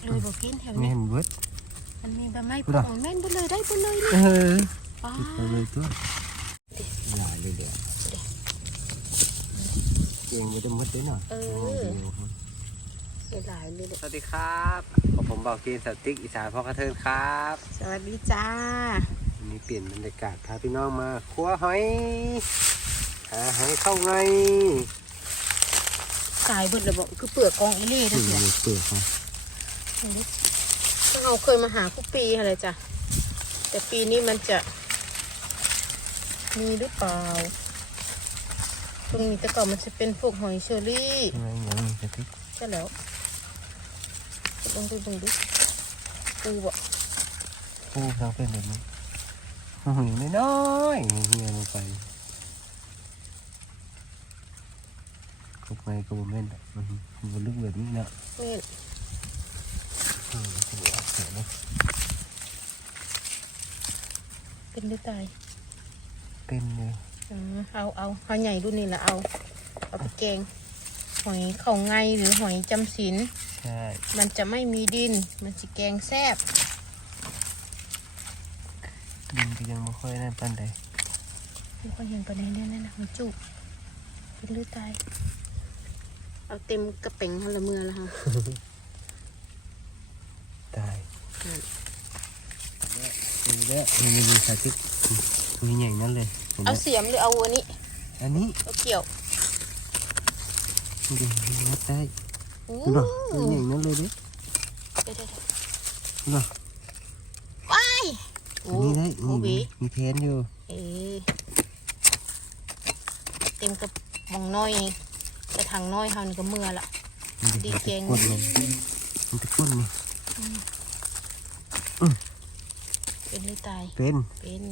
ดเลยบอกกินแถวแม่นี้นเบิด มันมีใบไม้พูดเหรอปลูกแม่นไปเลยได้ไปเลยนี่เออป้าไปเลยตัวหลายเลยเดี๋ยวเก่งไม่ได้หมดเลยเนาะเออหลายเลยเด้อสวัสดีครับผมบอกกินสติ๊กอีสานพ่อกระเทินครับสวัสดีจ้าวันนี้เปลี่ยนบรรยากาศพาพี่น้องมาครัวหอยหาหอยเข้าไงกายเบิดเลยบอกคือเปลือกกองอีเล่นี่ทั้งเสียเปลือกครับซึ่งเราเคยมาหาทุกปีอะไรจ้ะ แต่ปีนี้มันจะ มีหรือเปล่า ตรงนี้แต่ก่อนมันจะเป็นพวกหอยเชอรี่ยังไงยังสติ๊กใช่แล้วลองไปดูดิปูบอกปูทางเป็นแบบนี้หอยน้อยๆเฮียลงไปเข้าไปก็บ่แม่นดอกมันมันลึกแบบนี้นะนี่อืมสวยสวยนะ เป็นได้ตาย เป็นเลยอืมเอาเอาเอาใหญ่รุ่นนี้ละเอา เอาไปแกง หอยเข่าไงหรือหอยจำศีลใช่ มันจะไม่มีดิน มันจะแกงแซบดินก็ยังไม่ค่อยนั่นปานใดไม่ค่อยเห็นประเด็นนี้นะนะมันจุกเป็นเลือดตาย เอาเต็มกระเป๋งหันละเมือแล้วค่ะ ตายอืมดูแล้วมันมีสาธิตมีอย่างนั้นเลยเห็นไหมเอาเสียมหรือเอาอันนี้อันนี้เอาเกี่ยวดูนัดได้อู้ดูป่ะมีอย่างนั้นเลยดิเดี๋ยวเดี๋ยวเดี๋ยวดูป่ะว้ายอันนี้ได้โอ้นี่โหมีแพนอยู่เออเต็มกระมองน้อยแต่ทางน้อยเฮานี่ก็เมื่อละ ดีเก่งมันจะก้นลงมันจะก้นนี่ เป็นหรือตาย เป็นเป็น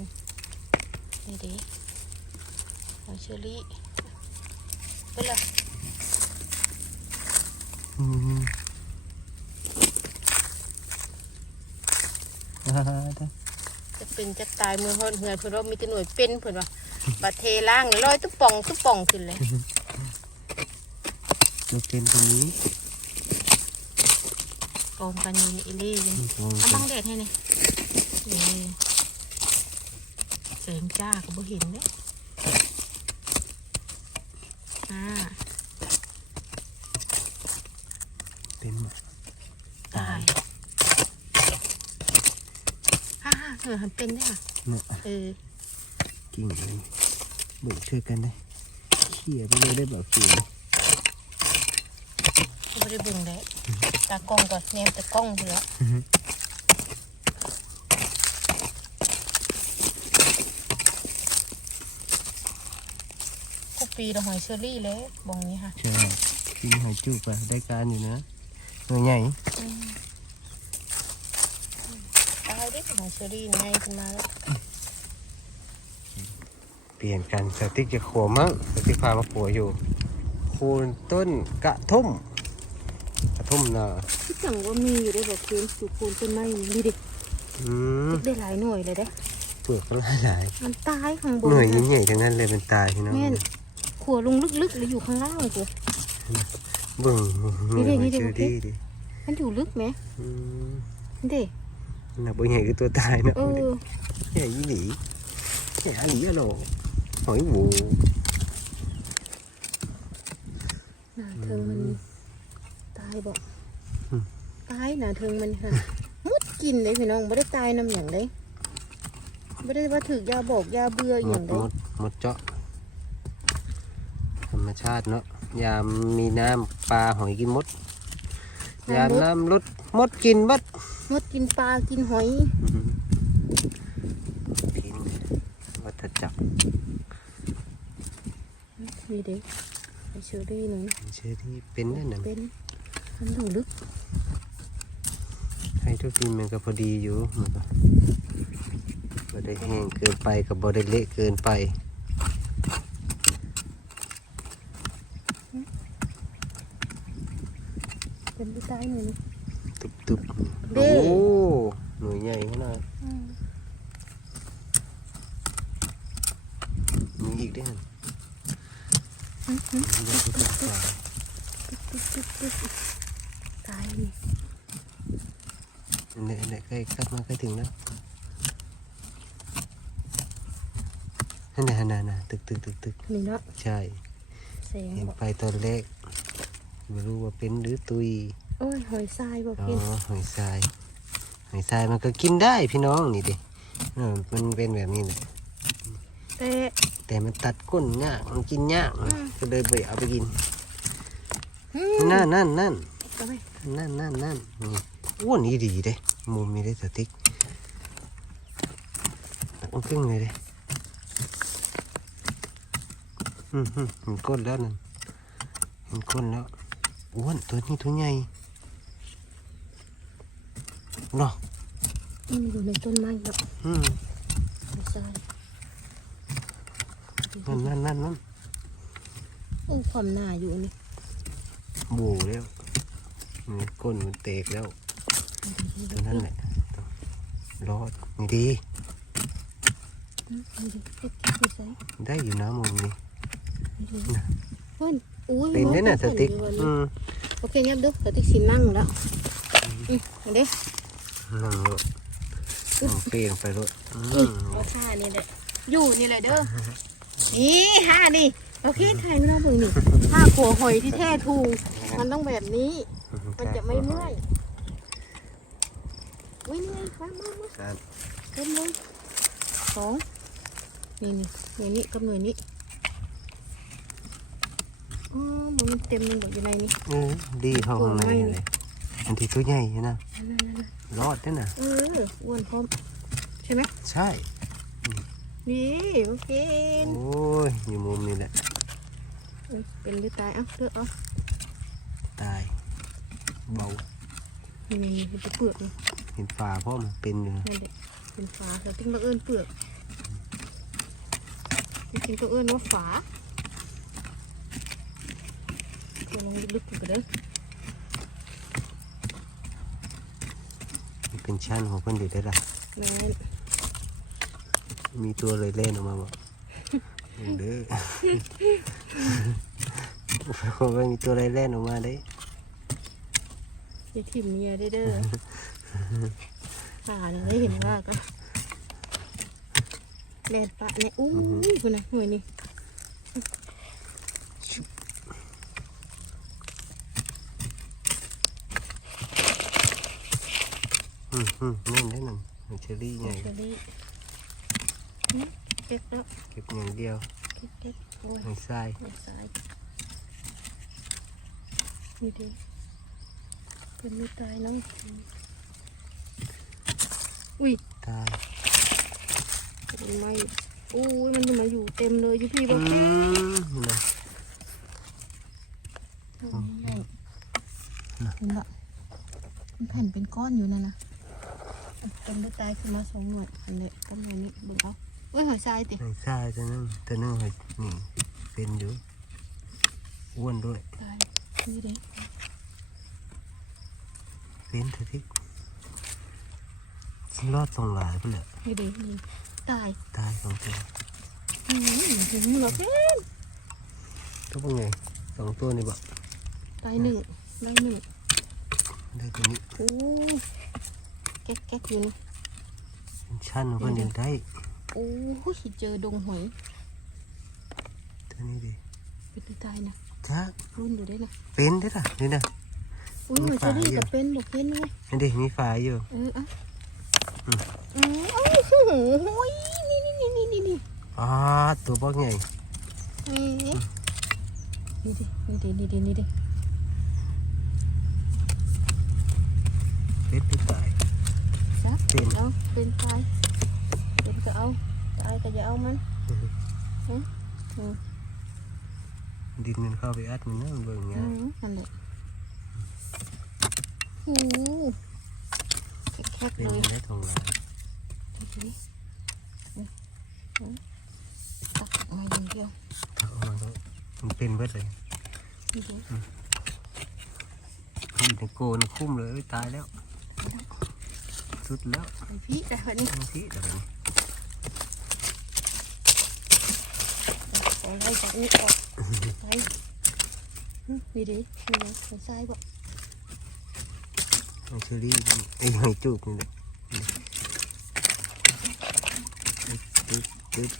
นี่ดิหอยเชอรี่เป็นละอืมอ่าได้จะเป็นจะตายมือเฮือนเฮือนเพื่อนว่ามีแต่หน่วยเป็นเพื่อนว่าบัดเทล่างลอยตุ๊บป่องตุ๊บป่องขึ้นเลยเราเป็นตรงนี้ กองกันอยู่นี่อีเล่ยังนี่ตรงเอาบังแดดให้นี่นี่แสงจ้าก็บ่เห็นเด้อ่าเป็นหมดตายฮ่าฮ่าเออหันเป็นได้ค่ะเนี่ยเออกิ่งเลยเบิกช่วยกันได้เขี่ยไปเลยได้แบบเขี่ยเลย ไม่ได้เบิ่งได้ตากล้องก่อนแนมแต่กล้องเถอะกุปีละหอยเชอรี่เลยบองนี้ค่ะใช่กินหอยจุกไปได้การอยู่นะหน่วยใหญ่อืมตายดิหอยเชอรี่ไงขึ้นมาแล้วเปลี่ยนกันสติ๊กจะขัวมั้งสติ๊กพามาขัวอยู่คูณต้นกระทุ่ม กระทุ่มเนาะที่จังว่ามีอยู่ได้บอกเคืนสุโคนต้นไม้นี่ดิอืมได้หลายหน่วยเลยเด้เปลือกมันหลายมันตายข้างบๆนหน่วยนะใหญ่ๆทั้งนั้นเลยเป็นตายพี่น้องแม่นขัวลงลึกๆเลยอยู่ข้างล่างกูเบิ่งหน่วยนี่มันดิชื่อนี่ดีดิดิมันอยู่ลึกไหมอืมเด้น่ะบ่ใหญ่คือตัวตายเนาะเออใหญ่ยี่หลีใหญ่หลีอะโหลหอยหมูหนาเทิงมันตายบอกอืมตายหนาเทิงมันค่ะมุดกินเลยพี่น้องไม่ได้ตายน้ำอย่างได้ไม่ได้ว่าถือยาบอกยาเบื่ออหมย่าดงหใดมดหมดเจาะธรรมชาติเนาะยามมีน้ำปลาหอยกินมดยามน้ำลดมดกินบัดมดกินปลากินหอยทิ้งวัฏจักรนี่เด็กไอเชอรี่หนึ่งเชื่อที่เป็นนั่นน่ะเป็น มันอยู่ลึกให้ทุกทีมันก็พอดีอยู่มันก็บ่ได้แห้งเกินไปกับบ่ได้เละเกินไปเป็นที่ตายหนึ่งตุบตุบเด้โอ้หน่วยใหญ่ขนาดมีอีกด้วยหั่นมีอีกด้วยหั่นตายนี่ เนี่ยเนี่ยใกล้กลับมาใกล้ถึงแล้วนั่นน่ะนั่นน่ะนั่นน่ะตึกตึกตึกตึกนี่เนาะใช่แสงเห็นบ่ไปตอนแรกไม่รู้ว่าเป็นหรือตุยโอ้ยหอยทรายบ่อ๋อกินหอยทรายหอยทรายมันก็กินได้พี่น้องนี่ดิเออมันเป็นแบบนี้แหละแต่แต่มันตัดก้นยากมันกินยากอืมก็เลยไปเอาไปกินอืมนั่นนั่นนั่นก็ไป นั่นนั่นนั่นนี่อ้วนอีดีเด้มุมนี้ได้สติ๊กตักมันครึ่งเลยเด้อืมอืมเห็นก้นแล้วนั่นเห็นก้นแล้วอ้วนตัวนี้ตัวใหญ่เนาะอืมอยู่ในต้นไม้เนาะอืมหอยทรายนั่นนั่นนั่นนั่นโอ้ความหนาอยู่นี่บูแล้วนี่ ก้นมันเตกแล้วตัวนั้นแหละรอดดี ได้อยู่นะมุมนี้เป็นได้น่ะสติ๊กโอเคเงียดูสติ๊กสินั่งแล้วอืมเอาเด้นั่งรถนั่งเปลี่ยนไปรถอือุ้ยมเอาท่านี่แหละอยู่นี่แหละเด้อนี่ท่านี่โอเคถ่ายไม่ต้องเบิ่งนี่ท่าขัวหอยที่แท้ถูกมันต้องแบบนี้ มันจะไม่เมื่อยอุ้ยนี่ไงมามามาครับเต็มเลยสองนี่นี่หน่วยนี้กับหน่วยนี้อ๋อมันเต็มหมดอยู่ในนี้เออดีเข้าข้างในเลยอันที่ตัวใหญ่อยู่นะนั่นนั่นนั่นรอดด้วยนะเอออ้วนพร้อมใช่ไหมใช่นี่โอเคโอ้ยอยู่มุมนี้แหละเอ้ยเป็นหรือตายเอะเลือกเอาตาย เบานี่นี่นี่มันจะเปลือกนี่เห็นฝาเพราะมันเป็นอยู่นะนั่นเด็กเป็นฝาแต่ติ้งบังเอิญเปลือกจริงๆตัวเอิญว่าฝาเดี๋ยวลองลึกๆกันเด้อมันเป็นชั้นของเพื่อนอยู่ได้ละแม่นมีตัวเลยเล่นออกมาบอกเด้อเพราะว่ามีตัวอะไรเล่นออกมาได้ อย่าถิ่มเมียได้เด้อหาเนี่ยได้เห็นว่าก็แลนปะเนี่ยอู้ยคุณนะหน่วยนี่อืมอืมนี่นได้หนึ่งมันเชอรี่ใหญ่เชอรี่นี่เก็บแล้วเก็บอย่างเดียวเก็บเก็บโอ้ยในทรายในซ้ายนี่ดิ เป็นไม่ตายน้องอุ้ยตายมันไม่อู้ยมันมาอยู่เต็มเลยอยู่พี่บอือกมนี่นะใหญ่เห็นละมันแผ่นเป็นก้อนอยู่นั่นนะเป็นไม่ตายขึ้นมาสองหน่วยอันนี้ต้นไม้นี้เบิ่งเอาเอ้ยหอยทรายติในทรายตัวนึงตัวนึงเห็ดนี่เป็นอยู่อ้วนด้วยตายนี่เด้ เป็นเถอะที่รอดสองหลายไปเลยนี่เด้นี่ตายตายสองตัวอืมถึงหรอกเอ้ยตัวเป็นไงสองตัวนี่บอกตายหนึ่งได้หนึ่งได้ตัวนี้โอ้แก๊กแก๊กอยู่นี่เป็นชั้นของเพื่อนยังได้โอ้ยเจอดงหอยตัวนี้ดิเป็นไปตายนะจ้ารุ่นอยู่ได้นะเป็นได้ล่ะนี่นะ อุ้ยหอยเชอรี่กับเป็นบอกเป็นเลยอันนี้มีฝาอยู่เอออะอืมอืมโอ้โหโอ้ยนี่นี่นี่นี่นี่นี่อ่าตัวบอกไงนี่นี่ดินี่ดินี่ดินี่ดิเป็ดไม่ตายซับเป็นเอาเป็นตายเป็นก็เอาตายก็อย่าเอามันดินมันเข้าไปอัดมันนั่งเบิ่งอืเงี้ยมนั่นแหละโอ้โหแคบเป็ๆนเลยได้ทองหลายนี่อืมตักมาอย่างเดียวถ้าเอามาแล้วมันเป็นเบิดเลยนี่ดิพี่ในโกนคุ้มเลยตายแล้ว สุดแล้วไอ้พี่แต่วันนี้ทั้งที่แต่แบบนี้ขอไล่จากนี้ออกไปอืมนี่ดินี่ไงหัวซ้ายบอก หอยเชอรี่ไอ้หอยจูบนี่ตึ๊บตึ๊บ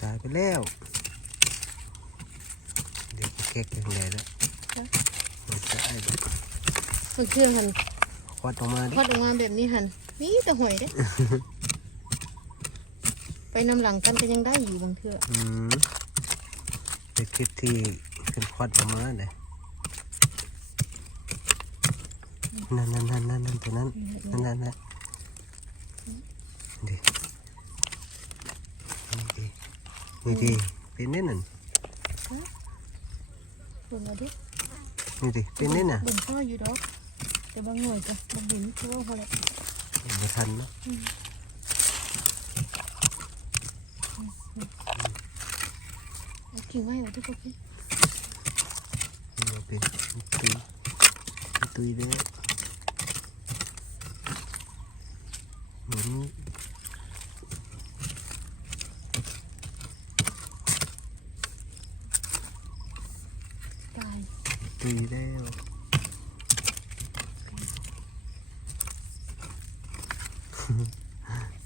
ตายไปแล้ว เดี๋ยวแก๊กยังไงแล้วมันจะไอ้แบบเมื่อเครื่องหันควัดออกมาดิทอดออกมาแบบนี้หันนี่แต่หอยเด้ไปนำหลังกันก็ยังได้อยู่บางเทื่ออืมเป็นคลิปที่ ขึ้นควัดออกมาเลยนั่นนั่นนั่นนั่นนั่นตัวนั้นนั่นนั่นนั่นดินี่ดินี่ดิเป็นนี่นั่นบิ่งเอาดินี่ดิเป็นนี่น่ะบิ่งพ่ออยู่ดอกแต่บางหน่วยจ้ะบางเห็นคือว่าพอแล้วไม่ทันเนาะกิ่งไม้เอที่พวกนี้มัน เป็นตุยตุยเลยหมุนตายตุยแล้ว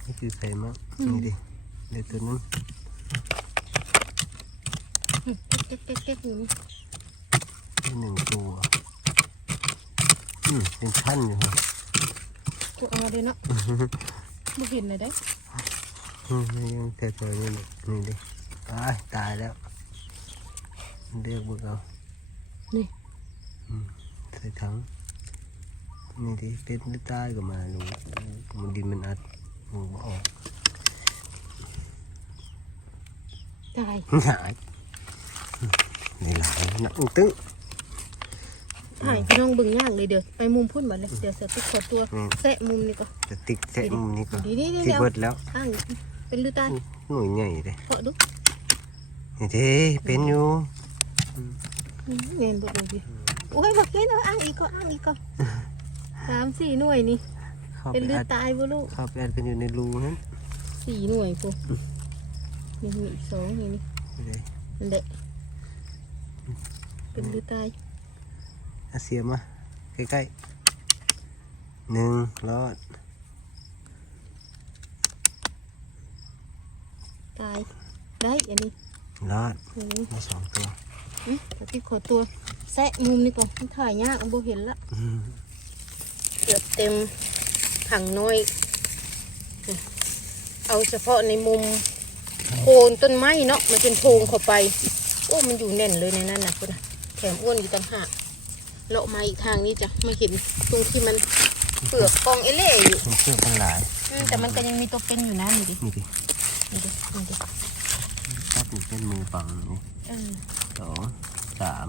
นี่คือใครมั้งนี่ดิเดี๋ยวตัวนั้นเก๊กเก๊กเก๊กอยู่ หนึ่งตัวอืมเป็นชั้นอยู่ฮะตัวเอาเลยเนาะไม่เห็นเลยได้อืมมันยังแถวๆนี้เลยนี่ดิตายตายแล้วเรียกพวกเรานี่ใส่ถังนี่ดิเป็นหรือตายก็มาลุงมันดินมันอัดลุงบ่ออกตายหายนี่หลายหนักตึ้ง ถ่ายพี่น้องเบิ่งยากเลยเดี๋ยวไปมุมพุ่นมาเลยเดี๋ยวเสือติดขอตัวอืมแตะมุมนี่ก็จะติ๊กเส้นมุมนี้ก่อนดีดีดีที่เดี๋ยวเบิดแล้วอ้างเป็นลือตายหน่วยใหญ่เลยเพาะดูนี่ดิเป็นอยู่อืมเงินเบิดเลยดิโอ้ยบักเก็ตเอาอ้างอีกก็อ้างอีกก็สามสี่หน่วยนี่เข้าเป็นไปลืออัดตายบ่ลูกเข้าไปอัดกันอยู่ในรูนั้นสี่หน่วยกูนี่มีอีกสองนี่นี่นี่เลยนั่นแหละเป็นลือตาย เอาเสียบมา ใกล้ๆหนึ่งรอด ตาย ได้อันนี้รอดนี่มาสองตัวอืมแต่ที่ขอตัวแซะมุมนี่ก่อนมันถ่ายยากอันโบเห็นละอืมเกือบเต็มถังน้อยนี่เอาเฉพาะในมุมโคนต้นไม้เนาะมันเป็นโพรงเข้าไป โอ้ มันอยู่แน่นเลยในนั้นนะคุณนะแถมอ้วนอยู่ต่างหาก เลาะมาอีกทางนี้จ้ะมาเห็นตรงที่มันเปลือกกองเอเล่อยู่มันเชือกมันหลายอืมแต่มันก็ยังมีตัวเป็นอยู่นะนี่ดินี่ดินี่ดินี่ดิตัดอยู่เป็นมือปังนี่เออสองสาม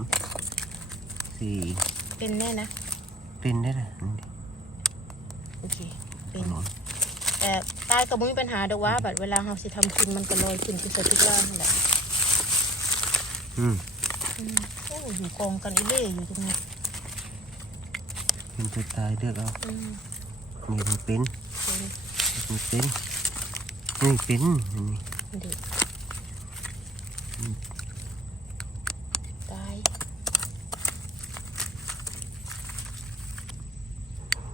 สี่เป็นแน่นะเป็นได้เลยนี่ดิโอเคเป็นหนอนแต่ตายก็ไม่มีปัญหาดอกว่าแบบเวลาเราสิทำกินมันก็ลอยขึ้นไปใส่ทุกล่างนั่นแหละอืม อืมโอ้อยู่กองกันเอเล่อยู่ตรงนี้ เป็นตัวตายเลือกเอาอืมนี่มันเป็นเป็นมันเป็นนี่เป็นนี่เด็กตาย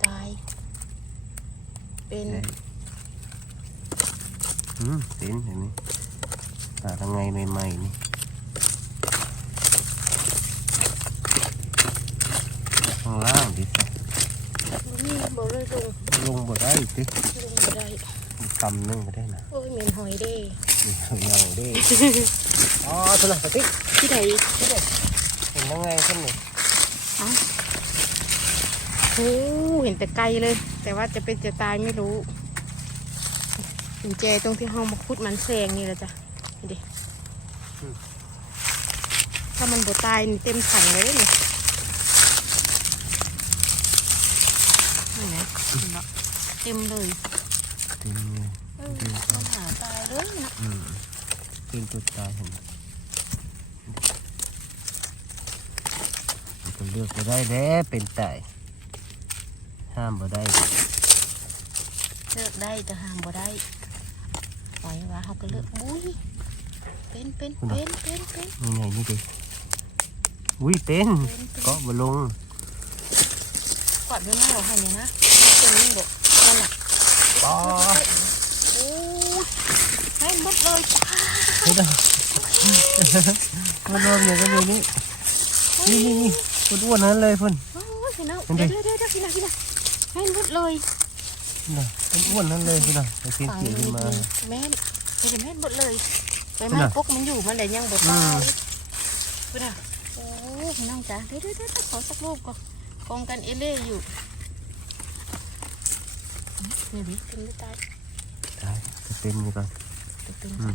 ตาย เป็นได้อืมเป็นเห็นไหมตาทางไงใหม่ๆนี่ข้างล่างดิจ้ะนี่ บอกเลยลงลงบ่ได้สิลงไม่ได้มีกำนึงบ่ได้นะโอ้ยเหม็นหอยเด้มีเหงาเด้อ๋อตัวน่ะสติ๊กที่ไหนเห็นยังไงขึ้นนี่โอ้เห็นแต่ไกลเลย แต่ว่าจะเป็นจะตายไม่รู้กุญแจตรงที่ห้องมาคุดมันแซงนี่แหละจ้ะนี่ดิถ้ามันบ่ตายนี่เต็มถังเลยเด้อนี่นี่นะเห็นบ่เต็มเลยเต็มเลยเออมันหาตายเลยนะอืมเป็นตัวตายเห็นไหมมันก็เลือกก็ได้แล้วเป็นตายห้ามบ่ได้เลือกได้แต่ห้ามบ่ได้ปล่อยว่าเขาก็เลือกอุ้ยเป็นเป็นเป็นเป็นเป็นนี่ไงนี่ดิอุ้ยเป็นเก็บลง กวาดด้วยหน้เราให้เนี่ยนะเป็นนี่บอกนั่นแหละป้าโอ้ยให้หมดเลยจ้าไม่ได้มันรวมอย่างกันเลยนี่นี่นี่นี่คุณอ้วนนั้นเลยพุ่นโอ้ยพี่น้องเห็นเดี๋ยวเดี๋ยวเดี๋ยวพี่น้องพี่น้องให้หมดเลยน่ะคุณอ้วนนั้นเลยพุ่นน่ะไอ้เพี้ยนเกี่ยวขึ้นมาแม่นเป็นแม่นหมดเลยไปม้น่ะพกมันอยู่มันแต่ยังบ่อืตามยพี่น้องโอ้ยพี่น้องจ้าเดี๋ยวเดี๋ยวเดี๋ยวขอสักรูปก่อน กองกันเอเล่อยู่นี่ดิเป็นไม่ตายได้จะเต็มนี่ก่อนตัวตึงอืม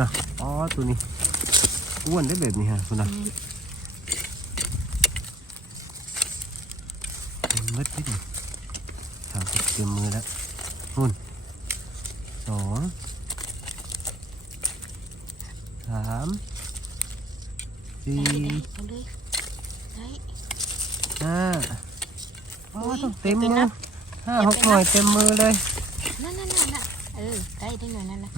น่ะอ๋อตัวนี้อ้วนได้แบบนี้ฮะคุณน่ะเต็มมืดนิดหนึ่งถามเต็มมือแล้วนู่นสองสามสี่ ได้ได้เอาเลยได้ ห้าอ๋อ โอ้ย ต้อง เต็มเป็นมือนะห้าเต็มหกเป็นนะหน่วยเต็มมือเลย นั่นนั่นนั่นน่ะเออได้ได้หน่อยนั่นนะ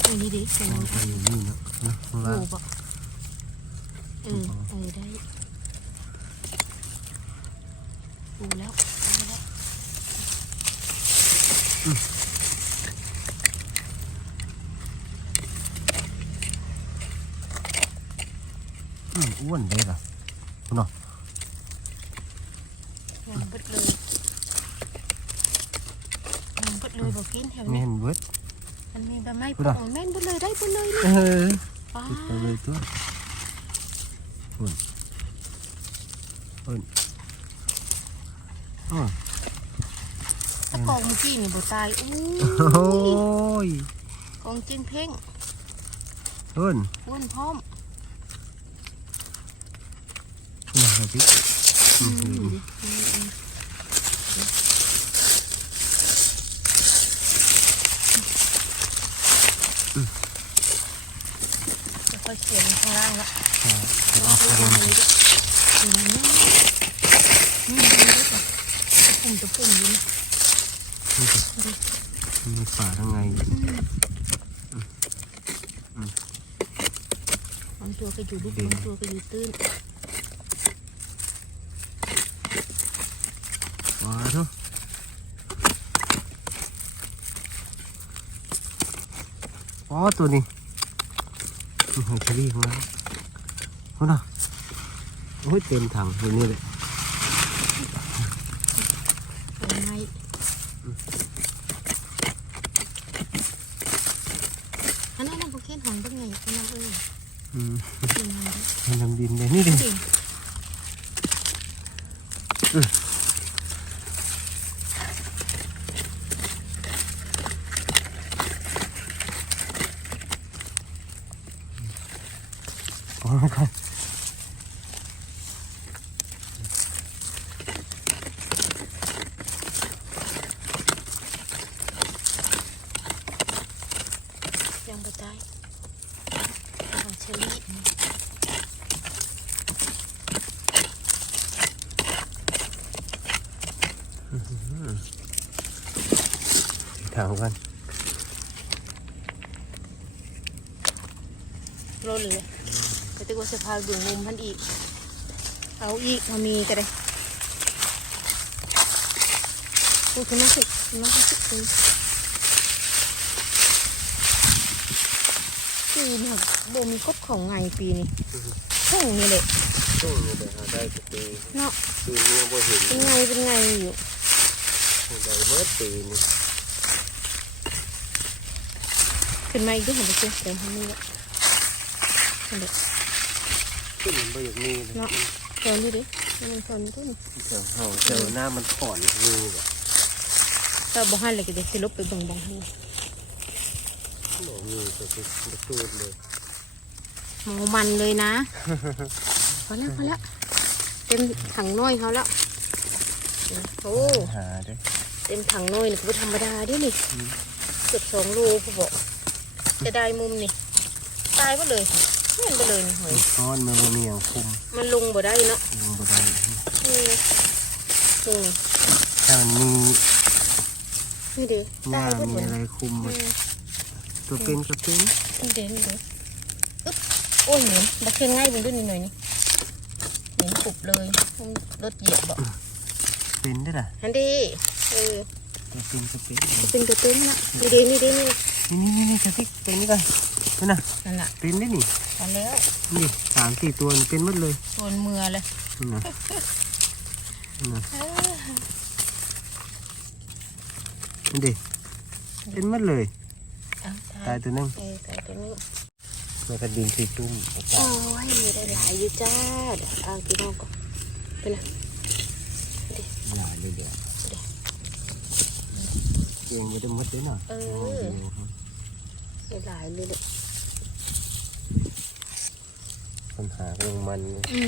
เออนี่ดิเออเอาไปอยู่นี่เนาะนะเพราะว่าโอ้บอกเออเออได้ดูแล้วได้แล้ว อืมอ้วนเลยล่ะคุณเนาะยังเบิดเลยยังเบิดเลยบอกกินแถวเมนี้นเวิร์ดมันมีใบไม้ดูปน่ะองแม่นเบิดเลยได้เบิดเลยนี่เออป้าติดไปเลยตัวอุ่นอุ่นอ๋อถ้ากองเมื่อกี้นี่บ่ตายอู้โอ้ยยกองจริงเพ่งอุ่นอ้วนพร้อม น่าพี่อืมอืมอืมอืมจะค่อยเขียนข้างล่างละอ่าเอาออกดูไปตเลรงยนี้ดิอืมนี่นี่ดูดิปุ่มจะปุ่มอยู่นี่มีฝาทางไงอยู่บางตัวก็อยู่ลึกบางตัวก็อยู่ตื้น ว้าเนาะอ๋อตัวนี้มันหอยเชอรี่ของเราคุณน่ะโอ้ยเต็มถังตัวนี้เลย Okay. ตึกว่าจะพาดูมุมพันอีก เอาอีกมามีก็ได้พูดขึ้นมาสิขึ้นมาสิเออปีเนี่ยโบมีกฎของไงปีนี้ช่วงนี้แหละช่วงนี้เดี๋ยวหาได้สักปีเนาะปีนี้ยังบ่เห็นเป็นไงเป็นไงอยู่ได้เมื่อปีนี้ขึ้นมาอีกด้วยเห็นไหมเจ๊เดี๋ยวทำนี่แหละเห็นไหม ขึ้นมันบ่อยากมีเลยเนาะเดี๋ยวนี่ดินี่มันตอนนี้ด้วยนี่เดี๋ยวเฮาเจอหน้ามันถอนอยู่แบบก็บอกให้เลยก็เดี๋ยวสิลบไปเบิ่งบองให้บ่มีก็คือตูดเลยหมอมันเลยนะพอแล้วพอแล้วเต็มถังน้อยเขาแล้วโอ้หาได้เต็มถังน้อยนี่ก็บ่ธรรมดาเดินี่เกือบสองโลพ่อบอกจะได้มุมนี่ตายไปเลยเห็ นไปเลยนี่หอยก้อนมันบ่มีอย่างคุมมันลงบ่ได้เนาะลงบ่ได้นี่นี่ถ้ามันมีนี่เด้อหตาญ้ายเพิ่นมีหมดอะไรคุมหมดตัวเป็นก็เป็นนี่เด้อนี่เด้ออึ๊บโอ้ยเหม็นบักเชียงง่ายเบิ่งด้วยนิดหน่อยนี่เหม็นปุบเลยรถเหยียบบ่เป็นได้ล่ะอันดีเออตัวเป็นก็เป็นจะเป็นตัวเต้นนะนี่เด้อนี่เด้อนี่นี่นี่นี่นี่สติ๊กเป็นนี่ก่อน นั่นน่ะนั่นน่ะเป็นได้นี่เอาแล้วนี่สามสี่ตัวนี่เป็นหมดเลยโดนมือเลยนั่นน่ะนั่นน่ะเออนี่ดิเป็นหมดเลยเอาตาตายยตัวหนึงเออตายตัวนี้แล้วก็ดินสีตุ้มโอ้ยมีได้หลายอยู่จ้าเดี๋ยวเอากี่น้องก่อนเป็นไงหลายเลยเดี๋ยวเก่งไม่ได้หมดเลยเนาะเออได้หลายเลยเด้อ ปัญหาเรื่องมันอื